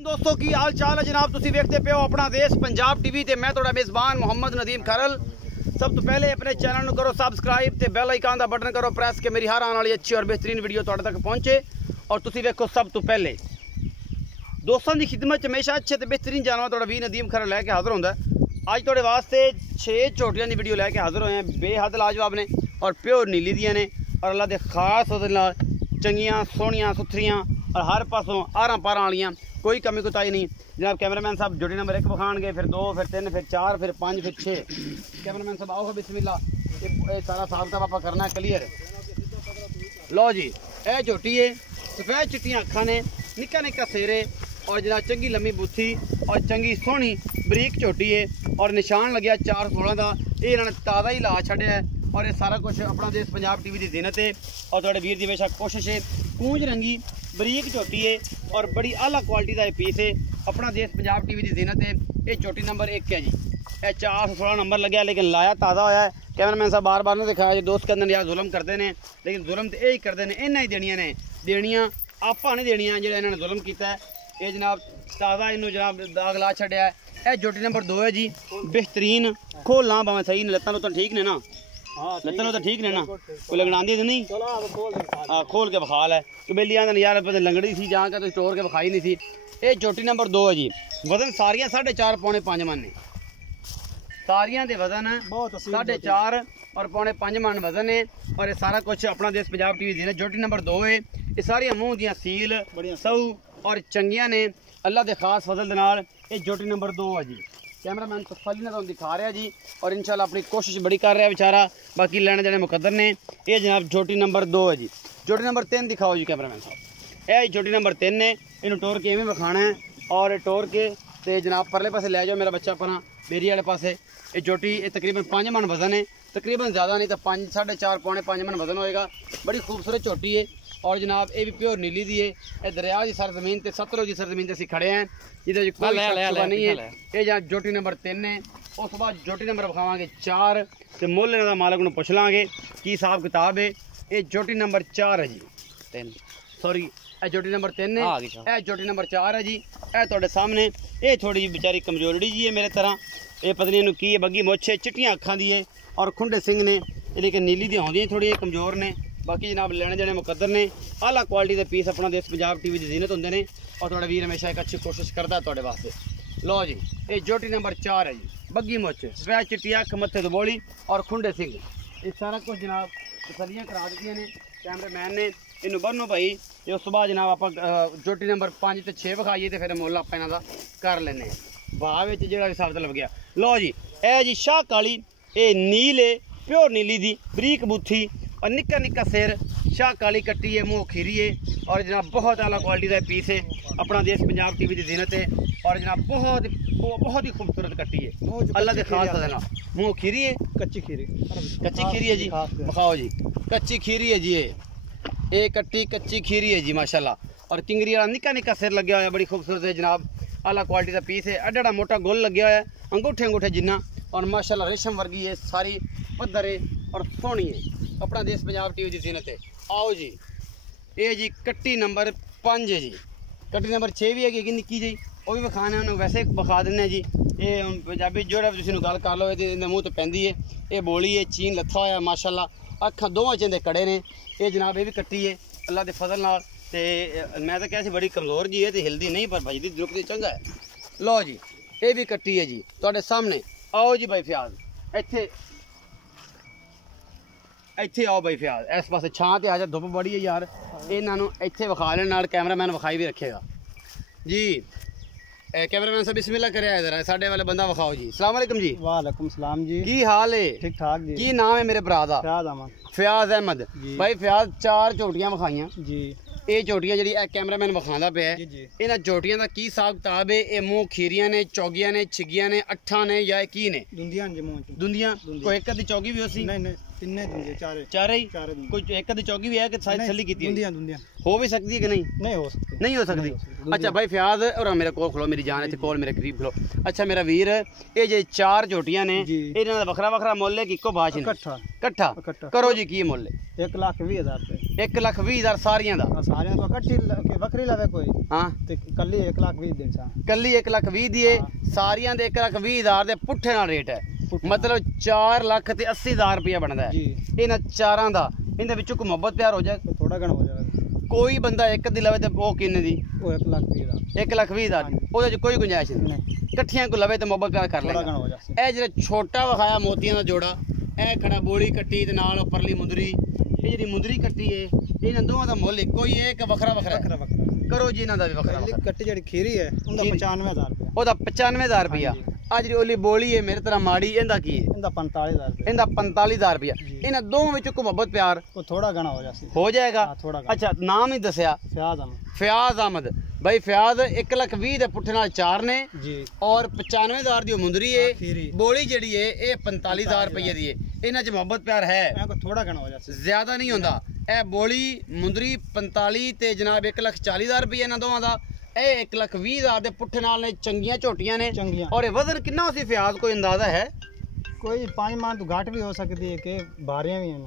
दोस्तों की हाल चाल है जनाब, तुसी वेखते पे हो अपना देश पंजाब टीवी ते मैं थोड़ा मेज़बान मोहम्मद नदीम खरल। सब तो पहले अपने चैनल को करो सब्सक्राइब ते बेल आइकन का बटन करो प्रेस के मेरी हर आने वाली अच्छी और बेहतरीन वीडियो तुहाडे तक पहुंचे और तुसी वेखो सब तो पहले। दोस्तों की खिदमत हमेशा अच्छे ते बेहतरीन जानवर थोड़ा वी नदीम खरल लैके हाजिर होंदा। अज थोड़े वास्ते 6 झोटियां की वीडियो लैके हाजिर होए हैं, बेहद लाजवाब ने और प्योर नीली दियां ने और अल्लाह के खास चंगियां सोहनियां सुथरियां और हर पासों आरां पारां वालियां, कोई कमी कोताही नहीं। जनाब कैमरामैन साहब झोटी नंबर 1 विखाणगे, फिर 2, फिर 3, फिर 4, फिर 5, फिर 6। कैमरामैन साहब आओ बिस्मिल्लाह, ये सारा साहब साहब आप करना है क्लियर। लो जी, यह झोटी है, सफेद चिट्टियां अखां ने, निक्का निक्का सेरे और जनाब चंगी लम्मी बुथी और चंगी सोहनी बरीक झोटी है और निशान लग्या 416 का। ये इन्होंने ताज़ा ही ला छड़िया है और ये सारा कुछ अपना देश पंजाब टीवी की जीनत है और थोड़े वीर की बेशक कोशिश है। कूंज रंगी बरीक झोटी है और बड़ी आला क्वालिटी का पीस है, अपना देश पंजाब टीवी की जीनत है। ये झोटी नंबर 1 है जी, यह 416 नंबर लग्या लेकिन लाया ताज़ा होया है। कैमरामैन साहब बार बार नहीं दिखाया जो दोस्त के अंदर यार जुल्म करते हैं, लेकिन जुल्म तो यही करते हैं, इन्हें ही देनिया ने देनियाँ आपा नहीं देनिया जो इन्होंने जुल्म किया है। ये जनाब ताज़ा इनू जनाब दाग ला छड़िया है। यह झोटी नंबर 2 है जी, बेहतरीन खोलना भावें सही ने, लत्तां लुत्तां ठीक ने ना, लत्तां तो ठीक ने ना, कोई लगनांदी तो नहीं। हाँ खोल के बखाल है तो बेली आंदा यार लंगड़ी सी जहाँ का तो स्टोर के बखाई नहीं सी। ये झोटी नंबर 2 है जी, वजन सारियां 4.5 पौने 5 मन ने, सारियां दे वजन 4.5 और पौने 5 मन वजन है और ये सारा कुछ अपना देश पंजाब टीवी दी। झोटी नंबर 2 है, ये सारियां मूँह दियां सील सऊ और चंगियां ने अल्लाह के खास फजल दे नाल। ये झोटी नंबर 2 है जी, कैमरामैन तफली ने तो दिखा रहा जी और इंशाल्लाह अपनी कोशिश बड़ी कर रहा है बेचारा, बाकी लेने देने मुकद्दर ने। ये जनाब झोटी नंबर 2 है जी। झोटी नंबर 3 दिखाओ जी कैमरामैन साहब, यह झोटी नंबर 3 ने, इन्हों टोर के इवें विखाना है और टोर के तो जनाब परले पासे लै जाओ मेरा बच्चा परा बेरी वाले पासे। ये झोटी ये तकरीबन 5 मन वजन है, तकरीबन ज़्यादा नहीं तो 5 4.5 पौने 5 मन वजन होएगा। बड़ी खूबसूरत झोटी है और जनाब ये भी प्योर नीली दी है। ये दरिया की सरजमीन से सतलुज की सरजमीन से असीं खड़े हैं, जिहदे कोई शक नहीं है। ये जनाब झोटी नंबर 3 है। उस बाद झोटी नंबर विखावांगे 4 तो मुल इन्हां दा मालक नूं पुछ लांगे की हिसाब किताब है। ये झोटी नंबर 4 है जी, 3 सॉरी यह झोटी नंबर 3 है, यह झोटी नंबर 4 है जी। यह तुहाडे सामने ये थोड़ी जी बेचारी कमजोरड़ी जी है मेरे तरह, ये पता नहीं इन्हूं की है, बग्गी मुछ है, चिट्टियां अखां दी है और खुंडे सिंह ने, लेकिन नीली दी होंदियां थोड़ी कमजोर ने। बाकी जनाब लेने देने मुकद्दर ने, आला क्वालिटी के पीस अपना देश पंजाब टीवी की जीनत होंगे ने और थोड़ा वीर हमेशा एक अच्छी कोशिश करता है थोड़े वास्ते। लो जी, ये झोटी नंबर 4 है जी, बग्गी मुछ सफेद चिट्टी अख मत्थे दबोली और खुंडे सिंह। ये सारा कुछ जनाब तसलियां करा दी ने कैमरामैन ने, इनू बनो भाई। तो उस बाद जनाब आप झोटी नंबर 5 तो 6 विखाइए तो फिर मुल आप इन्हां दा कर लेने भाव जो हिसाब से लग गया। लो जी, ए जी शाह काली, ये नील है, प्योर नीली दी बरीक बूथी और निक्का निक्का सिर, शाह काली कट्टी है, मुँह खीरी है और जनाब बहुत आला क्वालिटी का पीस है, अपना देश पंजाब टीवी की जीनत है और जनाब बहुत ही खूबसूरत कट्टी है अल्लाह के खास फजल नाल। मुँह खीरी है, कच्ची खीरी है जी, बखाओ जी, कच्ची खीरी है जी। ये कट्टी कच्ची खीरी है जी माशाल्लाह और किंगरी वाला निक्का निक्का सिर लगे हुआ है, बड़ी खूबसूरत है जनाब, आला क्वालिटी का पीस है। एडा मोटा गोल लगे हुआ है, अंगूठे अंगूठे जिन्ना और माशाल्लाह रेशम वर्गी है, सारी पद्धर है और सोहनी है, अपना देश पंजाब टीवी की जीनत है। आओ जी, ये जी कट्टी नंबर 5 है जी, कट्टी नंबर 6 भी है कि निक्की जी, वो भी विखाने उन्होंने वैसे विखा देने जी। ये पंजाबी जो गल कर लो, ये मूँह तो पैंदी है, ये बोली है, चीन लत्था होया माशाल्लाह, अखां दोवां चेंदे कड़े ने। ये जनाब ये भी कट्टी है अल्लाह के फजल नाल, ते मैं तो क्या सी बड़ी कमज़ोर जी है तो हिलदी नहीं पर भजदी रुकदी चंगा है। लो जी, ये भी कट्टी है जी तुहाडे सामने। आओ जी भाई फयाज, ਇੱਥੇ आओ भाई फयाज, इस पासे छां ते आ जा, धुप बड़ी है यार, इन्हों इत्थे विखा लेने, कैमरामैन विखाई भी रखेगा जी। कैमरामैन साहब बिस्मिल्लाह करे इधर साडे वाले बंदा विखाओ जी। अस्सलाम वालेकुम जी। वालेकुम सलाम जी, की हाल है? ठीक ठाक जी। की नाम है मेरे भरा दा? फयाज अहमद भाई। फयाज 4 झोटियां विखाइयां जी, ये झोटियां जी कैमरामैन विखांदा पे है, इन्हां झोटियां दा की हिसाब किताब है? ये मुँह खीरियां ने, चौगियां ने, छिगियां ने, अट्ठां ने या की ने? दुंदियां कोई एक अद्धी चौगी भी होसी? नहीं तिन्ने दुंदे, चारे ही कोई एक अद्धी चौगी भी है कि सारी छली की हो भी सकती है कि नहीं हो सकती। अच्छा भाई फयाज और मेरे कोल खलो, मेरी जान इत्थे कोल मेरे करीब खलो। अच्छा मेरा वीर, ये जे 4 झोटियां ने, इन्हां दा वखरा वखरा मुੱਲ है कि इक्को भाव च? कट्ठा करो जी, की मुੱਲ है? 1,20,000 रुपए। 1,20,000 ਸਾਰੀਆਂ ਦਾ। ਸਾਰਿਆਂ ਤੋਂ ਇਕੱਠੀ ਵੱਖਰੀ ਲਵੇ ਕੋਈ ਹਾਂ ਤੇ ਕੱਲੀ 1,20,000 ਦੇ ਸਾਂ ਕੱਲੀ 1,20,000 ਦੀ ਏ। ਸਾਰੀਆਂ ਦੇ 1,20,000 ਦੇ ਪੁੱਠੇ ਨਾਲ ਰੇਟ ਹੈ, ਮਤਲਬ 4,80,000 ਰੁਪਇਆ ਬਣਦਾ ਹੈ ਜੀ। ਇਹਨਾਂ ਚਾਰਾਂ ਦਾ। ਇਹਦੇ ਵਿੱਚੋਂ ਕੋਈ ਮੁਹੱਬਤ ਪਿਆਰ ਹੋ ਜਾਏ, ਥੋੜਾ ਘਣਾ ਹੋ ਜਾਵੇ। ਕੋਈ ਬੰਦਾ ਇੱਕ ਦੀ ਲਵੇ ਤੇ ਉਹ ਕਿੰਨੇ ਦੀ? ਉਹ 1,20,000 ਦਾ। 1,20,000 ਉਹਦੇ 'ਚ ਕੋਈ ਗੁੰਜਾਇਸ਼ ਨਹੀਂ, ਇਕੱਠੀਆਂ ਕੋ ਲਵੇ ਤੇ ਮੁਹੱਬਤ ਪਿਆਰ ਕਰ ਥੋੜਾ ਲੇਗਾ। ਘਣਾ ਹੋ ਜਾਵੇ। ਇਹ ਜਿਹੜਾ ਛੋਟਾ ਵਿਖਾਇਆ ਮੋਤੀਆਂ ਦਾ ਜੋੜਾ, ਇਹ ਖੜਾ ਬੋਲੀ ਕੱਟੀ ਤੇ ਨਾਲ ਉੱਪਰਲੀ ਮੁੰਦਰੀ, ਇਹ ਜਿਹੜੀ ਮੁੰਦਰੀ ਕੱਟੀ ਏ, ਇਹਨਾਂ ਦੋਵਾਂ ਦਾ ਮੁੱਲ ਇੱਕੋ ਹੀ ਹੈ ਕਿ ਵੱਖਰਾ ਵੱਖਰਾ? ਵੱਖਰਾ ਵੱਖਰਾ ਕਰੋ ਜੀ ਇਹਨਾਂ ਦਾ ਵੀ ਵੱਖਰਾ ਵੱਖਰਾ। ਕੱਟੀ ਜਿਹੜੀ ਖੀਰੀ ਹੈ ਉਹਦਾ 95,000 ਰੁਪਏ। ਉਹਦਾ 95,000 ਰੁਪਇਆ। ਆ ਜਿਹੜੀ ਉਹਲੀ ਬੋਲੀ ਹੈ ਮੇਰੇ ਤਰ੍ਹਾਂ ਮਾੜੀ, ਇਹਦਾ ਕੀ ਹੈ? ਇਹਦਾ 45,000 ਰੁਪਏ। ਇਹਦਾ 45,000 ਰੁਪਇਆ। ਇਹਨਾਂ ਦੋਵਾਂ ਵਿੱਚ ਕੋਈ ਮੁਹੱਬਤ ਪਿਆਰ ਉਹ ਥੋੜਾ ਘਣਾ ਹੋ ਜਾਸੀ। ਹੋ ਜਾਏਗਾ। ਥੋੜਾ। ਅੱਛਾ ਨਾਮ ਹੀ ਦੱਸਿਆ? ਫਿਆਜ਼ ਅਹਿਮਦ। ਫਿਆਜ਼ ਅਹਿਮਦ ਭਾਈ। ਫਿਆਜ਼ 1,20,000 ਦੇ ਪੁੱਠੇ ਨਾਲ 4 ਨੇ ਜੀ ਔਰ 95,000 ਦੀ ਉਹ ਮੁੰਦਰੀ ਏ। ਖੀਰੀ ਬੋਲੀ ਜਿਹੜੀ ਏ ਇਹ 45,000 ਰੁਪਏ ਦੀ ਏ। ਇਹਨਾਂ 'ਚ ਮੁਹੱਬਤ ਪਿਆਰ ਹੈ, ਮੈਂ ਕੋ ਥੋੜਾ ਘਣਾ ਹੋ ਜਾਸੀ, ਜ਼ਿਆਦਾ ਨਹੀਂ ਹੁੰਦਾ। ਇਹ ਬੋਲੀ ਮੁੰਦਰੀ 45 ਤੇ ਜਨਾਬ 1,40,000 ਰੁਪਏ ਇਹਨਾਂ ਦੋਵਾਂ ਦਾ। ਇਹ 1,20,000 ਦੇ ਪੁੱਠੇ ਨਾਲ ਨੇ, ਚੰਗੀਆਂ ਝੋਟੀਆਂ ਨੇ। ਚੰਗੀਆਂ। ਔਰ ਇਹ ਵਜ਼ਨ ਕਿੰਨਾ ਸੀ ਫਿਆਜ਼, ਕੋਈ ਅੰਦਾਜ਼ਾ ਹੈ? ਕੋਈ 5 ਮਣ ਤੋਂ ਘੱਟ ਵੀ ਹੋ ਸਕਦੀ ਹੈ ਕਿ ਭਾਰੀਆਂ ਵੀ ਹਨ।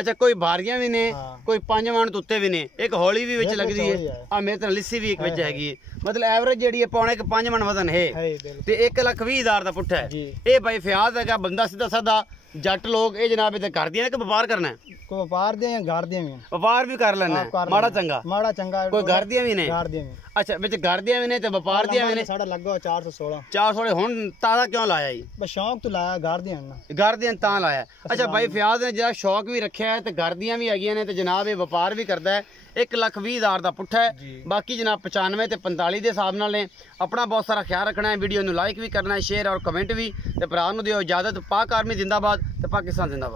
ਅੱਛਾ ਕੋਈ ਭਾਰੀਆਂ ਵੀ ਨੇ, ਹਾਂ। ਕੋਈ 5 ਮਣ ਤੋਂ ਉੱਤੇ ਵੀ ਨੇ। ਇੱਕ ਹੌਲੀ ਵੀ ਵਿੱਚ ਇੱਕ ਲੱਗਦੀ ਹੌਲੀ ਹੈ। ਹੈ। ਆ ਮੇਰੇ ਤਰ੍ਹਾਂ ਲਿੱਸੀ ਵੀ ਇੱਕ ਵਿੱਚ ਹੈ। ਹੈਗੀ ਹੈ। ਮਤਲਬ ਐਵਰੇਜ ਜਿਹੜੀ ਹੈ ਪੌਣੇ 5 ਮਣ ਵਜ਼ਨ ਹੈ ਬਿਲਕੁਲ। ਤੇ 1,20,000 ਦਾ ਪੁੱਠਾ ਹੈ। ਜੀ। ਇਹ ਭਾਈ ਫਿਆਜ਼ ਹੈਗਾ ਬੰਦਾ ਸਿੱਧਾ ਸਾਦਾ ਜੱਟ ਲੋਕ। ਇਹ ਜਨਾਬ ਇਹ ਕਰਦੀਆਂ ਨੇ ਕਿ ਵਪਾਰ ਕਰਨਾ ਹੈ? ਕੋਈ ਵਪਾਰ ਦੀਆਂ ਜਾਂ ਘਰ ਦੀਆਂ ਵੀ। ਵਪਾਰ ਵੀ ਕਰ ਲੈਣਾ ਹੈ, ਮਾੜਾ ਚੰਗਾ? ਮਾੜਾ ਚੰਗਾ। ਕੋਈ ਘਰ ਦੀਆਂ ਵੀ ਨੇ? ਘਰ ਦੀਆਂ ਵੀ। ਅੱਛਾ ਵਿੱਚ ਘਰ ਦੀਆਂ ਵੀ ਨੇ ਤੇ ਵਪਾਰ ਦੀਆਂ ਵੀ ਨੇ। ਸਾਡਾ ਲੱਗਾ 416। 400 ਹੁਣ ਤਾਜ਼ਾ ਕਿਉਂ ਲਾਇਆ ਜੀ? ਬਸ ਸ਼ੌਂਕ ਤੋਂ ਲਾਇਆ, ਘਰ ਦੀਆਂ ਨਾ। ਘਰ ਦੀਆਂ ਤਾਂ ਲਾਇਆ। ਅੱਛਾ ਭਾਈ ਫਿਆਜ਼ ਨੇ ਜਿਹੜਾ ਸ਼ੌਕ ਵੀ ਰੱਖਿਆ ਹੈ ਤੇ ਘਰ ਦੀਆਂ ਵੀ ਹੈਗੀਆਂ ਨੇ ਤੇ ਜਨਾਬ ਇਹ ਵਪਾਰ ਵੀ ਕਰਦਾ ਹੈ। 1,20,000 ਦਾ ਪੁੱਠਾ ਹੈ। ਬਾਕੀ ਜਨਾਬ 95 ਤੇ 45 ਦੇ ਹਿਸਾਬ ਨਾਲ ਨੇ। ਆਪਣਾ ਬਹੁਤ ਸਾਰਾ ਖਿਆਲ ਰੱਖਣਾ ਹੈ। ਵੀਡੀਓ ਨੂੰ ਲਾਈਕ ਵੀ ਕਰਨਾ ਹੈ, ਸ਼ੇਅਰ ਔਰ ਕਮੈਂਟ ਵੀ। ਤੇ ਭਰਾ ਨੂੰ ਦਿਓ ਇਜਾਜ਼ਤ। ਪਾਕ ਆਰਮੀ ਜ਼ਿੰਦਾਬਾਦ ਤੇ ਪਾਕਿਸਤਾਨ ਜ਼ਿੰਦਾਬਾਦ।